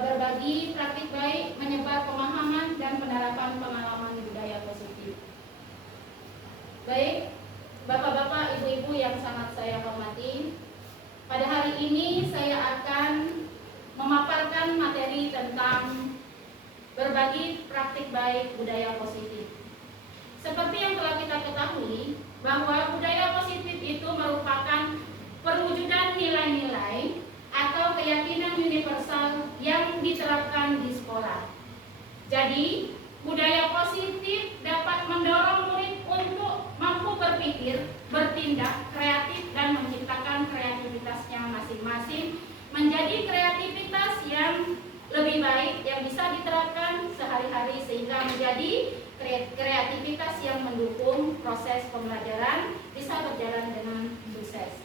berbagi praktik baik, menyebar pemahaman dan penerapan pengalaman budaya positif. Baik, Bapak-bapak, Ibu-ibu yang sangat saya hormati, pada hari ini saya akan memaparkan materi tentang berbagi praktik baik budaya positif. Seperti yang telah kita ketahui, bahwa budaya positif itu merupakan perwujudan nilai-nilai atau keyakinan universal yang diterapkan di sekolah. Jadi, budaya positif dapat mendorong murid untuk mampu berpikir, bertindak, kreatif, dan menciptakan kreativitasnya masing-masing menjadi kreativitas yang lebih baik yang bisa diterapkan sehari-hari sehingga menjadi kreativitas yang mendukung proses pembelajaran bisa berjalan dengan sukses.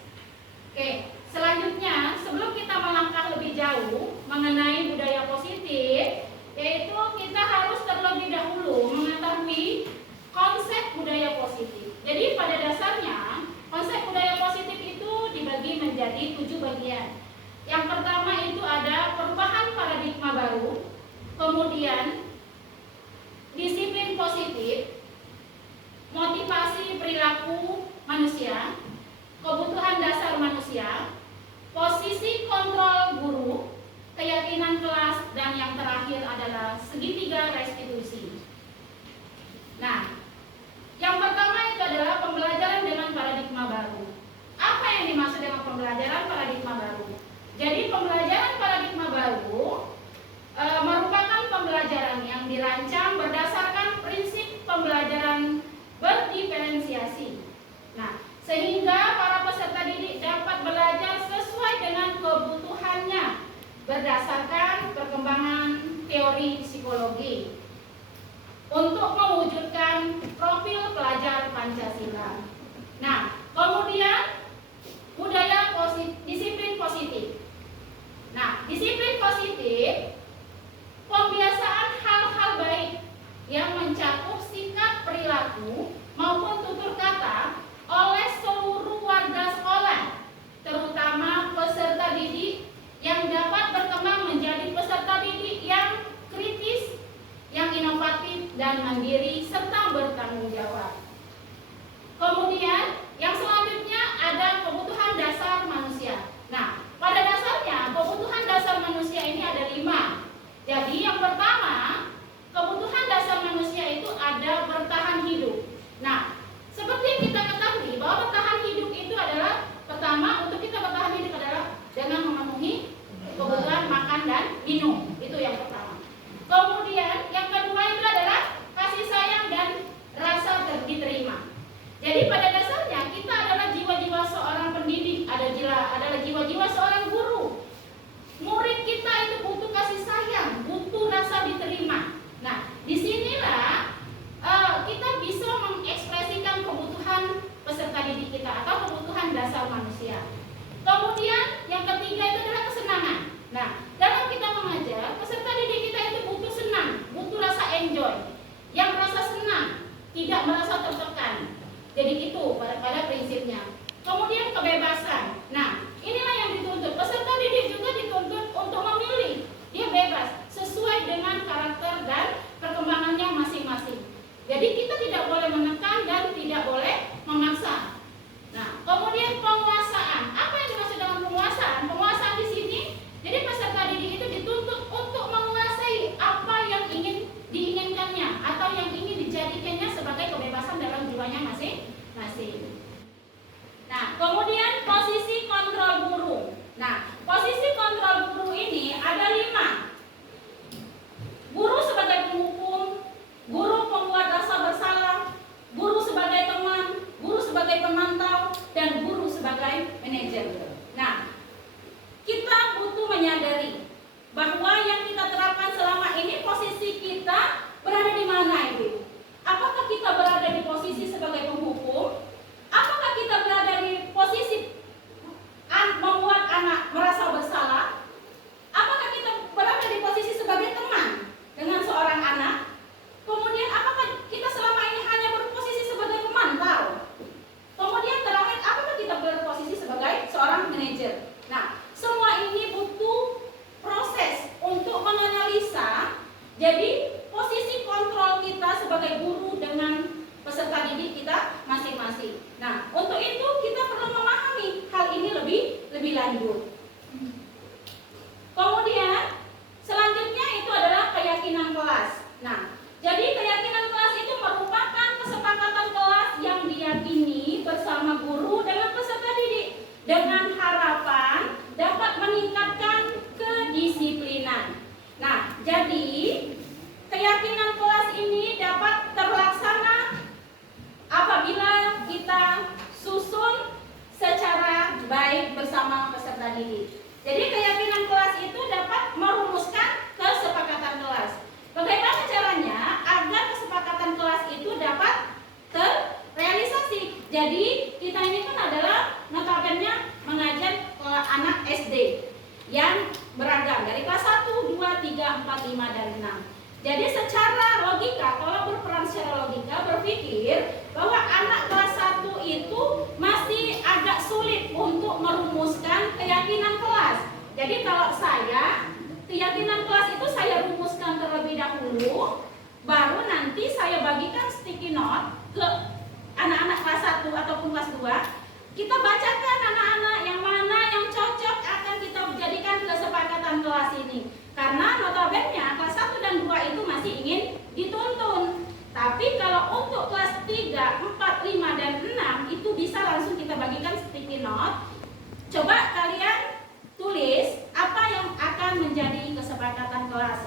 Oke, selanjutnya sebelum kita melangkah lebih jauh mengenai budaya positif, yaitu kita harus terlebih dahulu mengetahui konsep budaya positif. Jadi pada dasarnya konsep budaya positif itu dibagi menjadi 7 bagian. Yang pertama itu ada perubahan paradigma baru, kemudian disiplin positif, motivasi perilaku manusia, kebutuhan dasar manusia, posisi kontrol guru, keyakinan kelas, dan yang terakhir adalah segitiga restitusi. Nah, yang pertama itu adalah pembelajaran dengan paradigma baru. Apa yang dimaksud dengan pembelajaran paradigma baru? Jadi pembelajaran paradigma baru merupakan pembelajaran yang dirancang berdasarkan prinsip pembelajaran berdiferensiasi. Nah, sehingga para peserta didik dapat belajar sesuai dengan kebutuhannya berdasarkan perkembangan teori psikologi untuk mewujudkan profil pelajar Pancasila. Nah, kemudian budaya disiplin positif. Nah, disiplin positif pembiasaan hal-hal baik yang mencakup sikap perilaku maupun tutur kata oleh seluruh warga sekolah, terutama peserta didik yang dapat berkembang menjadi peserta didik yang kritis, yang inovatif dan mandiri serta bertanggung jawab. Kemudian yang selanjutnya ada kebutuhan dasar manusia. Nah, pada dasarnya kebutuhan dasar manusia ini ada 5. Jadi yang pertama, kebutuhan dasar manusia itu ada bertahan hidup. Nah, seperti yang kita ketahui bahwa bertahan hidup itu adalah pertama, untuk kita bertahan hidup adalah dengan memenuhi kebutuhan makan dan minum. Itu yang pertama. Kemudian yang kedua itu adalah kasih sayang dan rasa diterima. Jadi pada dasarnya kita adalah jiwa-jiwa seorang pendidik, adalah jiwa-jiwa seorang guru. Murid kita itu butuh kasih sayang, butuh rasa diterima. Nah, disinilah kita bisa mengekspresikan kebutuhan peserta didik kita atau kebutuhan dasar manusia. Kemudian yang ketiga itu adalah kesenangan. Nah, dalam kita mengajar, peserta didik kita itu butuh senang, butuh rasa enjoy, yang merasa senang, tidak merasa tertekan. Jadi itu pada prinsipnya. Kemudian kebebasan. Nah, inilah yang dituntut. Peserta didik juga dituntut untuk memilih. Dia bebas sesuai dengan karakter dan perkembangannya masing-masing. Jadi kita tidak boleh menekan dan tidak boleh memaksa. Nah, kemudian penguasaan. Apa yang dimaksud dengan penguasaan? Penguasaan di sini, jadi peserta didik itu dituntut untuk menguasai apa yang ingin diinginkannya atau yang ingin dijadikannya sebagai kebebasan dalam jiwanya masing-masing. 5 dan 6. Jadi secara logika, kalau berperan secara logika, berpikir bahwa anak kelas 1 itu masih agak sulit untuk merumuskan keyakinan kelas. Jadi kalau saya, keyakinan kelas itu saya rumuskan terlebih dahulu, baru nanti saya bagikan sticky note ke anak-anak kelas 1 ataupun kelas 2. Kita bacakan anak-anak yang mana yang cocok akan kita jadikan kesepakatan kelas ini. Karena notabene kelas 1 dan 2 itu masih ingin dituntun. Tapi kalau untuk kelas 3, 4, 5, dan 6 itu bisa langsung kita bagikan sticky note. Coba kalian tulis apa yang akan menjadi kesepakatan kelas.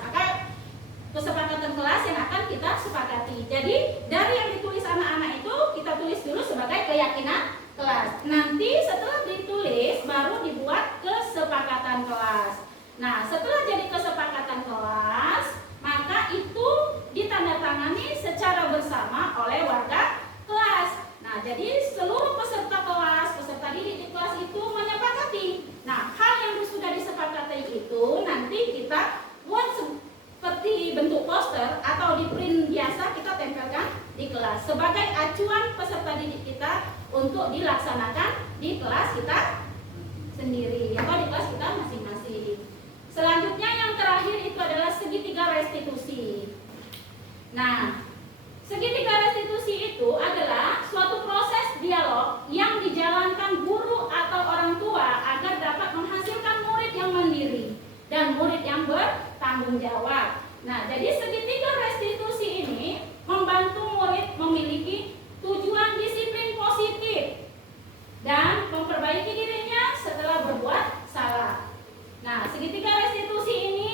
Kesepakatan kelas yang akan kita sepakati. Jadi dari yang ditulis anak-anak itu kita tulis dulu sebagai keyakinan kelas. Nanti setelah ditulis baru dibuat kesepakatan kelas. Nah, setelah jadi kesepakatan kelas, maka itu ditandatangani secara bersama oleh warga kelas. Nah, jadi seluruh peserta kelas, peserta didik di kelas itu menyepakati. Nah, hal yang sudah disepakati itu nanti kita buat seperti bentuk poster atau di print biasa kita tempelkan di kelas sebagai acuan peserta didik kita untuk dilaksanakan di kelas kita sendiri atau di kelas kita masing-masing. Selanjutnya yang terakhir itu adalah segitiga restitusi. Nah, segitiga restitusi itu adalah suatu proses dialog yang dijalankan guru atau orang tua agar dapat menghasilkan murid yang mandiri dan murid yang bertanggung jawab. Nah, jadi segitiga restitusi ini membantu murid memiliki tujuan disiplin positif dan memperbaiki dirinya setelah berbuat salah. Nah, segitiga restitusi ini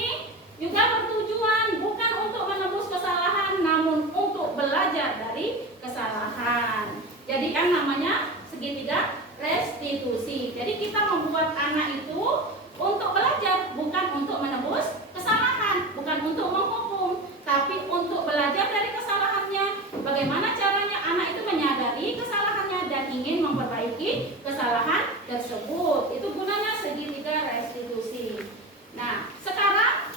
juga bertujuan bukan untuk menebus kesalahan, namun untuk belajar dari kesalahan. Jadi kan namanya segitiga restitusi. Jadi kita membuat anak itu untuk belajar, bukan untuk menebus kesalahan, bukan untuk menghukum, tapi untuk belajar dari kesalahannya. Bagaimana caranya anak itu menyadari kesalahannya dan ingin memperbaiki kesalahan tersebut. Itu gunanya segitiga restitusi. Nah, sekarang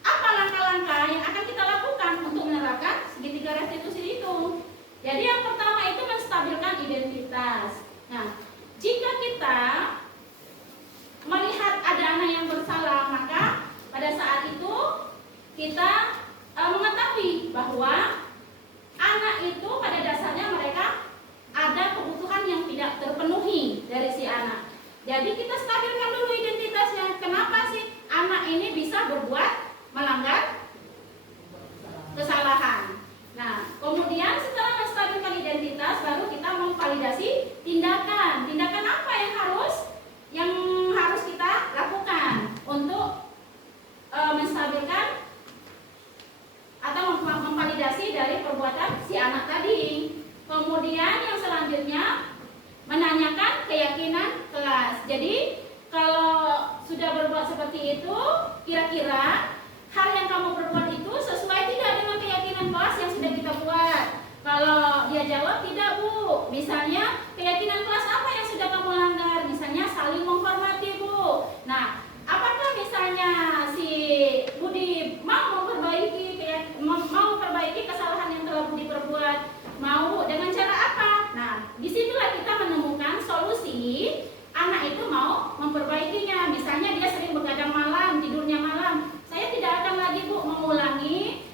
apa langkah-langkah yang akan kita lakukan untuk menerapkan segitiga restitusi itu? Jadi yang pertama itu menstabilkan identitas. Nah, jika kita melihat ada anak yang bersalah, maka pada saat itu kita mengetahui bahwa anak itu pada dasarnya mereka ada kebutuhan yang tidak terpenuhi dari si anak. Jadi kita stabilkan dulu identitasnya. Kenapa sih anak ini bisa berbuat melanggar kesalahan? Nah, kemudian setelah menstabilkan identitas, baru kita memvalidasi tindakan. Tindakan apa yang harus kita lakukan untuk menstabilkan atau memvalidasi dari perbuatan si anak tadi. Kemudian yang selanjutnya menanyakan keyakinan kelas. Jadi kalau sudah berbuat seperti itu, kira-kira hal yang kamu berbuat itu sesuai tidak dengan keyakinan kelas yang sudah kita buat? Kalau dia jawab tidak, Bu, misalnya keyakinan kelas apa yang sudah kamu langgar? Misalnya saling menghormati, Bu. Nah, apakah misalnya si Budi mau memperbaiki kesalahan yang telah Budi perbuat? Mau dengan cara apa? Nah, disitulah kita menemukan solusi. Anak itu mau memperbaikinya. Misalnya dia sering begadang malam, tidurnya malam. Saya tidak akan lagi, Bu, mengulangi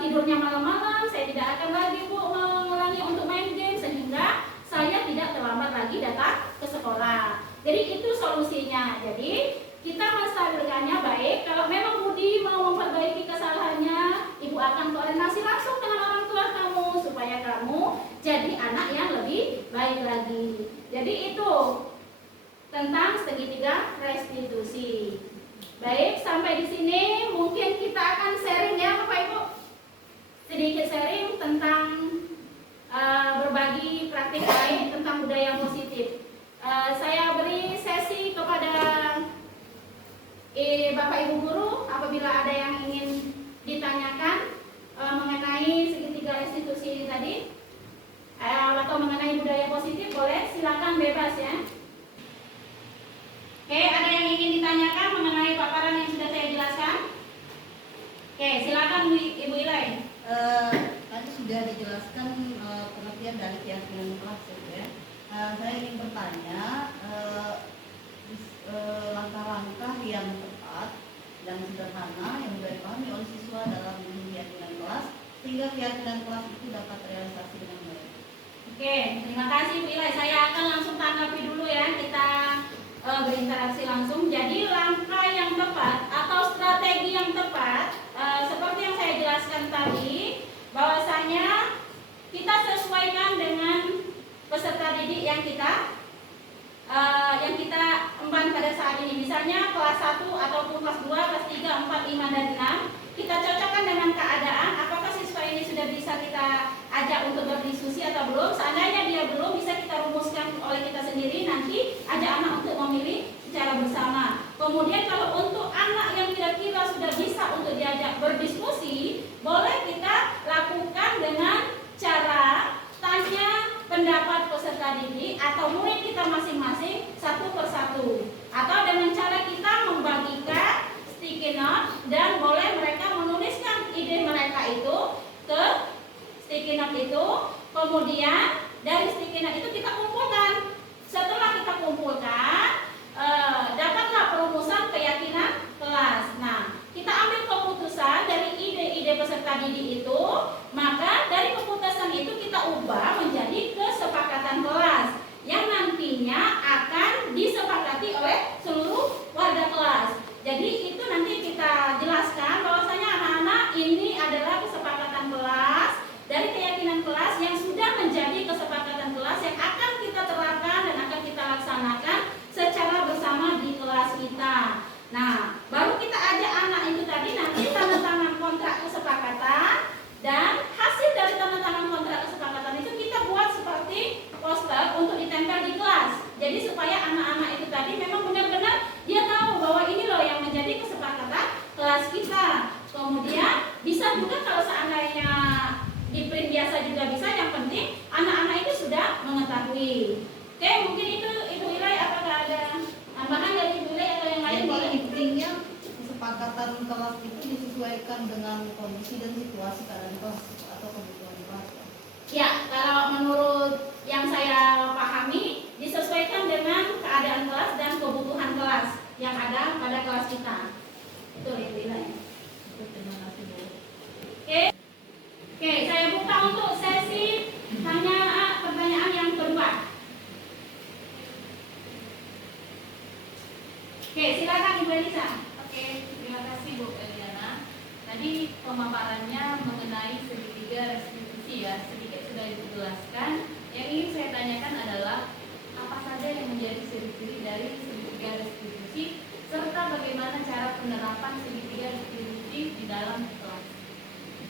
tidurnya malam-malam. Saya tidak akan lagi, Bu, mengulangi untuk main game sehingga saya tidak terlambat lagi datang ke sekolah. Jadi itu solusinya. Jadi kita menstabilkannya baik. Kalau memang Budi mau memperbaiki kesalahannya, Ibu akan koordinasi langsung dengan orang tua kamu supaya kamu jadi anak yang lebih baik lagi. Jadi itu tentang segitiga restitusi. Baik, sampai di sini mungkin kita akan sharing ya Bapak Ibu. Sedikit sharing tentang berbagi praktik baik tentang budaya positif. Saya beri sesi kepada Bapak Ibu guru apabila ada yang ingin ditanyakan mengenai segitiga restitusi ini tadi atau mengenai budaya positif, boleh silakan bebas ya. Oke, ada yang ingin ditanyakan mengenai paparan yang sudah saya jelaskan? silakan Ibu Ilai. Tadi sudah dijelaskan pengertian dari keyakinan kelas ya. Saya ingin bertanya langkah-langkah yang tepat dan sederhana yang sudah dipahami oleh siswa dalam keyakinan kelas sehingga keyakinan kelas itu dapat terrealisasi dengan baik. Oke, terima kasih Bu Ilai. Saya akan langsung tanggapi dulu ya. Kita berinteraksi langsung. Jadi langkah yang tepat atau strategi yang tepat seperti yang saya jelaskan tadi, bahwasanya kita sesuaikan dengan peserta didik yang kita emban pada saat ini. Misalnya kelas 1 ataupun kelas 2, kelas 3, 4, 5, dan 6. Kita cocokkan dengan keadaan apakah siswa ini sudah bisa kita ajak untuk berdiskusi atau belum. Seandainya dia belum, bisa kita rumuskan oleh kita sendiri, nanti ajak anak untuk memilih secara bersama. Kemudian kalau untuk anak yang kira-kira sudah bisa untuk diajak berdiskusi, boleh kita lakukan dengan cara tanya pendapat peserta didik atau murid kita masing-masing satu persatu, atau dengan cara kita membagikan sticky note dan boleh mereka menuliskan ide mereka itu ke sticky note itu. Kemudian dari sticky note itu kita kumpulkan. Setelah kita kumpulkan, dapatlah perumusan keyakinan kelas. Nah, kita ambil keputusan dari ide-ide peserta didik itu, maka dari keputusan itu kita ubah menjadi kesepakatan kelas yang nantinya akan disepakati oleh seluruh warga kelas. Jadi itu nanti kita jelaskan bahwasanya anak-anak ini adalah kesepakatan kelas dari keyakinan kelas yang sudah menjadi kesepakatan kelas yang akan kita terapkan dan akan kita laksanakan secara bersama di kelas kita. Nah, baru kita ajak anak itu tadi nanti tanda tangan kontrak kesepakatan, dan hasil dari tanda tangan kontrak kesepakatan itu kita buat seperti poster untuk ditempel di kelas. Jadi supaya anak-anak itu tadi memang benar-benar dia tahu bahwa ini loh yang menjadi kesepakatan kelas kita. Kemudian bisa juga kalau seandainya di print biasa juga bisa, yang penting anak-anak itu sudah mengetahui. Oke, mungkin itu Ibu Ilai, apakah ada tambahan dari Ibu Ilai atau yang lain? Boleh. Intinya kesepakatan kelas itu disesuaikan dengan kondisi dan situasi keadaan kelas atau kebutuhan kelas. Ya, kalau menurut yang saya pahami disesuaikan dengan keadaan kelas dan kebutuhan kelas yang ada pada kelas kita. Itu Ibu Ilai. Terima kasih Bu. Oke, saya buka untuk sesi pertanyaan yang kedua. Oke, silakan Ibu Elisa. Oke, terima kasih Bu Eliana. Tadi pemaparannya mengenai segitiga restitusi ya, sedikit sudah dijelaskan. Yang ingin saya tanyakan adalah apa saja yang menjadi ciri-ciri dari segitiga restitusi serta bagaimana cara penerapan segitiga restitusi di dalam kelas.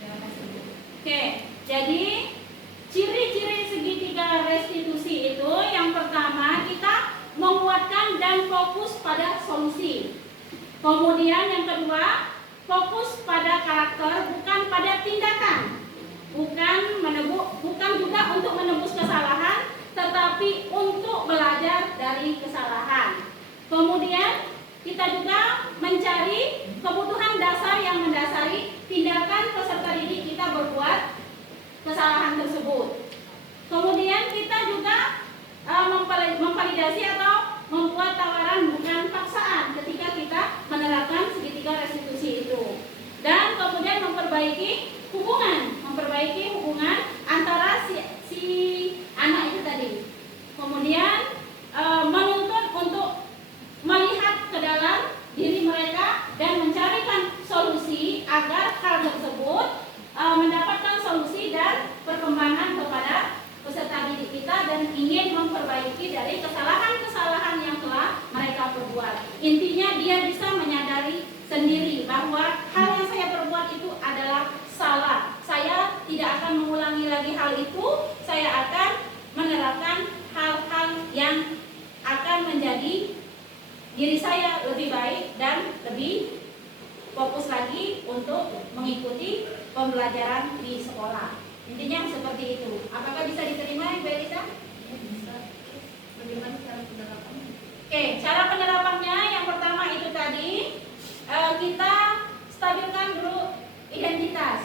Terima kasih Bu. Oke, jadi ciri-ciri segitiga restitusi itu yang pertama kita menguatkan dan fokus pada solusi. Kemudian yang kedua, fokus pada karakter bukan pada tindakan. Bukan juga untuk menebus kesalahan, tetapi untuk belajar dari kesalahan. Kemudian kita juga mencari kebutuhan dasar yang mendasari tindakan peserta didik kita berbuat kesalahan tersebut. Kemudian kita juga memvalidasi atau membuat tawaran bukan paksaan ketika kita menerapkan segitiga restitusi itu. Dan kemudian memperbaiki hubungan antara si anak itu tadi. Kemudian menuntut untuk melihat ke dalam diri mereka dan mencarikan solusi agar hal tersebut mendapatkan solusi dan perkembangan kepada peserta didik kita dan ingin memperbaiki dari kesalahan-kesalahan yang telah mereka perbuat. Intinya dia bisa menyadari sendiri bahwa hal yang saya perbuat itu adalah salah. Saya tidak akan mengulangi lagi hal itu. Saya akan menerapkan hal-hal yang akan menjadi diri saya lebih baik dan lebih fokus lagi untuk mengikuti pembelajaran di sekolah. Intinya seperti itu. Apakah bisa diterima Ibu Elisa? Bisa. Bagaimana cara penerapannya? Oke, cara penerapannya yang pertama itu tadi kita stabilkan dulu identitas.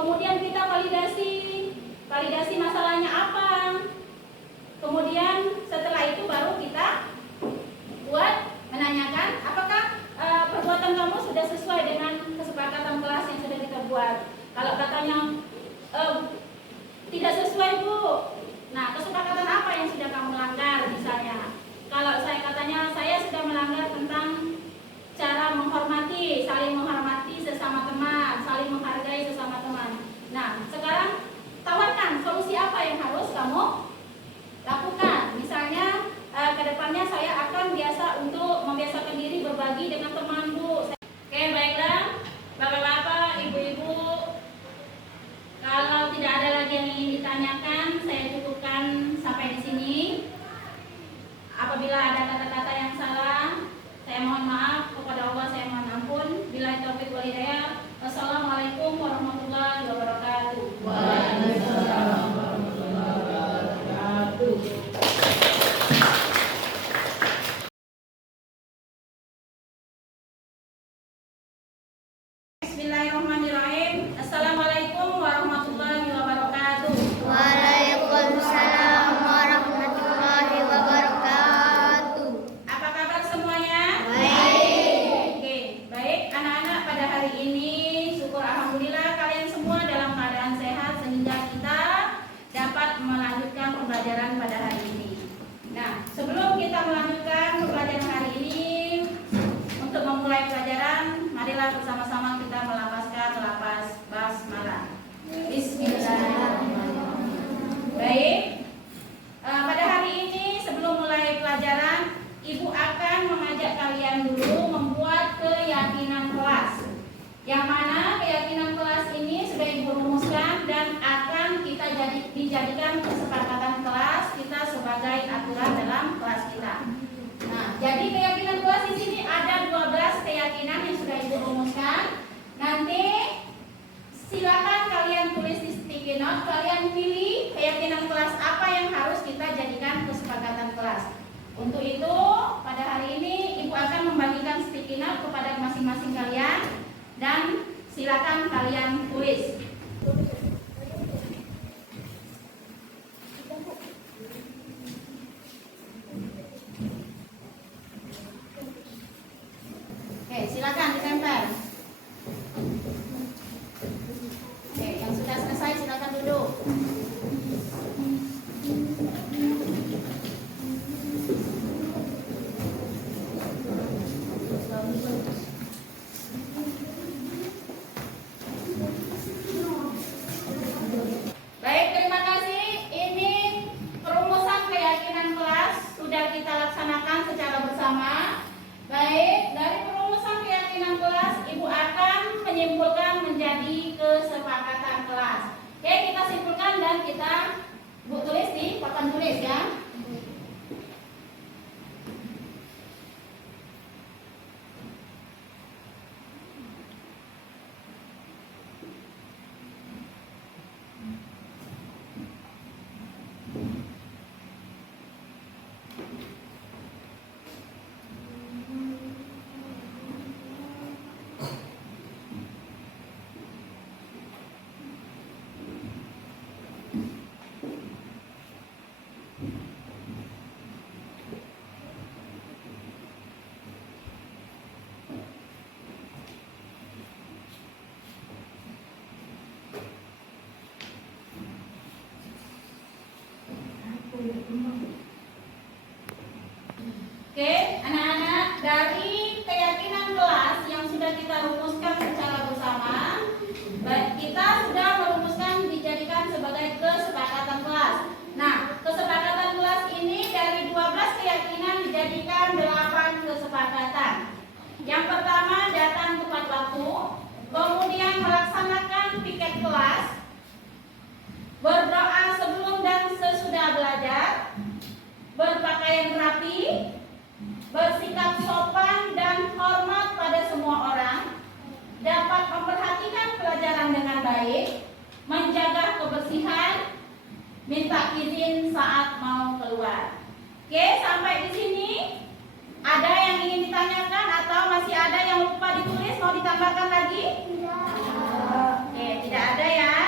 Kemudian kita validasi masalahnya apa. Kemudian setelah itu baru kita menanyakan apakah perbuatan kamu sudah sesuai dengan kesepakatan kelas yang sudah kita buat. Kalau katanya tidak sesuai Bu, nah kesepakatan apa yang sudah kamu langgar misalnya. Kalau saya katanya saya sudah melanggar tentang cara menghormati, saling menghormati sesama teman, saling menghargai sesama teman. Nah sekarang tawarkan solusi apa yang harus kamu lakukan. Misalnya kedepannya saya akan membiasakan diri berbagi dengan teman Bu. Oke, baiklah Bapak-bapak, Ibu-ibu, kalau tidak ada lagi yang ingin ditanyakan, saya cukupkan sampai di sini. Apabila ada kata-kata yang salah, saya mohon maaf. Kepada Allah saya mohon ampun. Billahi taufiq wal hidayah. Wassalamualaikum warahmatullahi wabarakatuh. Waalaikumsalam warahmatullahi wabarakatuh. Bismillahirrahmanirrahim. Assalamualaikum warahmatullahi wabarakatuh. Waalaikumsalam warahmatullahi wabarakatuh. Apa kabar semuanya? Baik. Oke, baik anak-anak, pada hari ini syukur alhamdulillah kalian semua dalam keadaan sehat sehingga kita dapat melanjutkan pembelajaran pada hari ini. Nah, sebelum kita melanjutkan pembelajaran hari ini, untuk memulai pelajaran, marilah bersama-sama kita melafazkan lafaz basmalah. Bismillahirrahmanirrahim. Baik, pada hari ini sebelum mulai pelajaran, Ibu akan mengajak kalian dulu membuat keyakinan kelas. Yang mana keyakinan kelas ini sudah Ibu rumuskan dan akan kita dijadikan kesepakatan kelas kita sebagai aturan dalam kelas kita. Nah, jadi keyakinan kelas di sini ada 12 keyakinan yang sudah Ibu rumuskan. Nanti silakan kalian tulis di sticky note, kalian pilih keyakinan kelas apa yang harus kita jadikan kesepakatan kelas. Untuk itu, pada hari ini Ibu akan membagikan sticky note kepada masing-masing kalian dan silakan kalian tulis. Oke, silakan ditempel. Oke, yang sudah selesai silakan duduk. Baik, terima kasih. Ini perumusan keyakinan kelas sudah kita laksanakan secara bersama. Baik, dari perumusan keyakinan kelas, Ibu akan menyimpulkan menjadi kesepakatan kelas. Oke, kita simpulkan dan kita Bu tulis di papan tulis ya. Oke, anak-anak, dari keyakinan kelas yang sudah kita rumuskan secara bersama, kita sudah merumuskan dijadikan sebagai kesepakatan kelas. Nah, kesepakatan kelas ini dari 12 keyakinan dijadikan 8 kesepakatan. Yang pertama, datang tepat waktu, kemudian melaksanakan piket kelas, berdoa sebelum dan sesudah belajar, berpakaian rapi, bersikap sopan dan hormat pada semua orang, dapat memperhatikan pelajaran dengan baik, menjaga kebersihan, minta izin saat mau keluar. Oke, sampai di sini ada yang ingin ditanyakan atau masih ada yang lupa ditulis, mau ditambahkan lagi? Oke, tidak ada ya.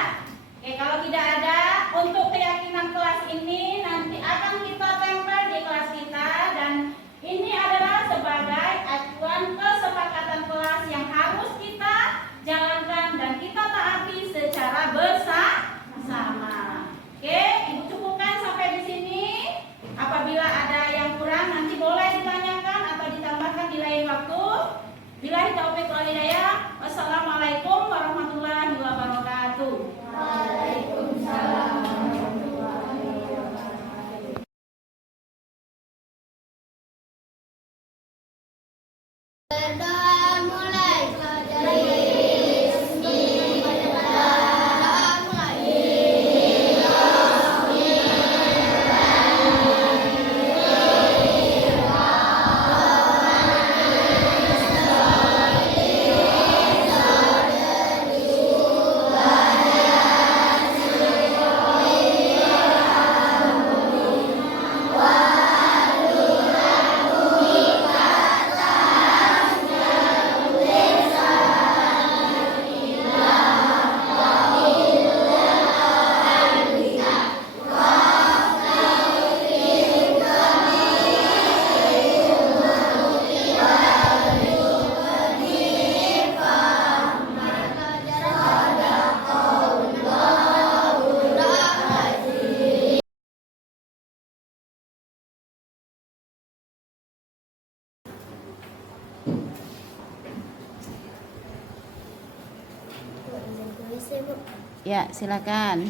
Bisa, Bu. Ya, silakan.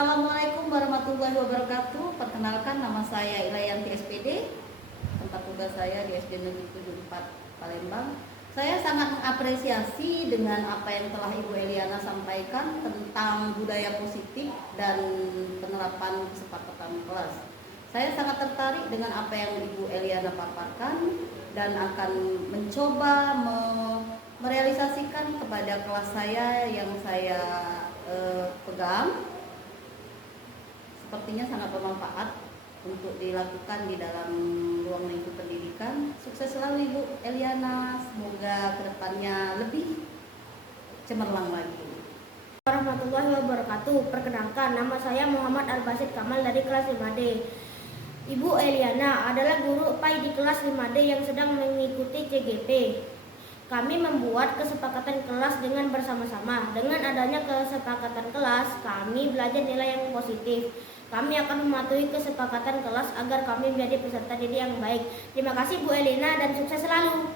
Assalamualaikum warahmatullahi wabarakatuh. Perkenalkan, nama saya Ilayanti SPD. Tempat tugas saya di SD Negeri 74 Palembang. Saya sangat mengapresiasi dengan apa yang telah Ibu Eliana sampaikan tentang budaya positif dan penerapan kesepakatan kelas. Saya sangat tertarik dengan apa yang Ibu Eliana paparkan dan akan mencoba merealisasikan kepada kelas saya yang saya pegang. Sepertinya sangat bermanfaat untuk dilakukan di dalam ruang lingkup pendidikan. Sukses selalu Ibu Eliana, semoga kedepannya lebih cemerlang lagi. Warahmatullahi wabarakatuh. Perkenalkan, nama saya Muhammad Al-Basid Kamal dari kelas 5D. Ibu Eliana adalah guru PAI di kelas 5D yang sedang mengikuti CGP. Kami membuat kesepakatan kelas dengan bersama-sama. Dengan adanya kesepakatan kelas, kami belajar nilai yang positif. Kami akan mematuhi kesepakatan kelas agar kami menjadi peserta didik yang baik. Terima kasih Bu Elina dan sukses selalu.